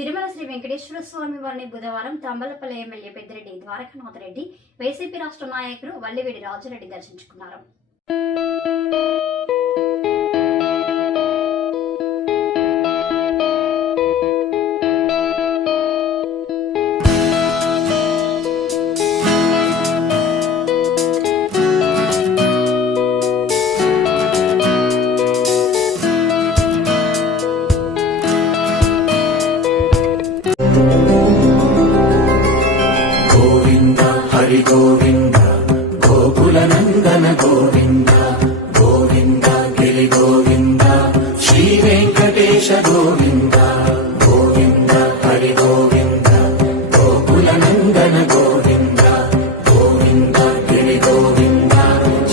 తిరుమల శ్రీ వెంకటేశ్వర స్వామి వారిని బుధవారం Thamballapalle MLA Peddireddy Dwarakanath Reddy, YCP రాష్ట్ర నాయకులు వల్లివేడి రాజారెడ్డి దర్శించుకున్నారు. గోవింద హరి గోవింద గోకుల నందన గోవింద గోవింద గిరి గోవింద శ్రీ వెంకటేశ గోవింద గోవింద హరి గోవింద గోకుల నందన గోవింద గోవింద గిరి గోవింద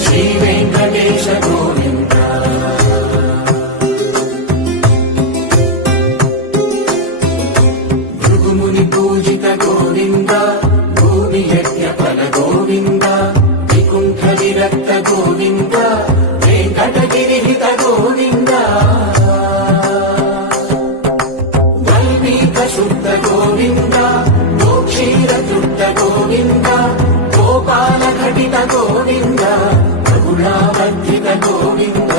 శ్రీ వెంకటేశ గోవింద. భృగుముని పూజిత గోవింద యజ్ఞఫల గోవింద వికుంఠ విరక్త గోవింద వెంకటగిరిహిత గోవింద వల్మీక శుద్ధ గోవింద గోక్షీర తృప్త గోవింద గోపాల ఘటిత గోవింద రఘుణావర్ధిత గోవింద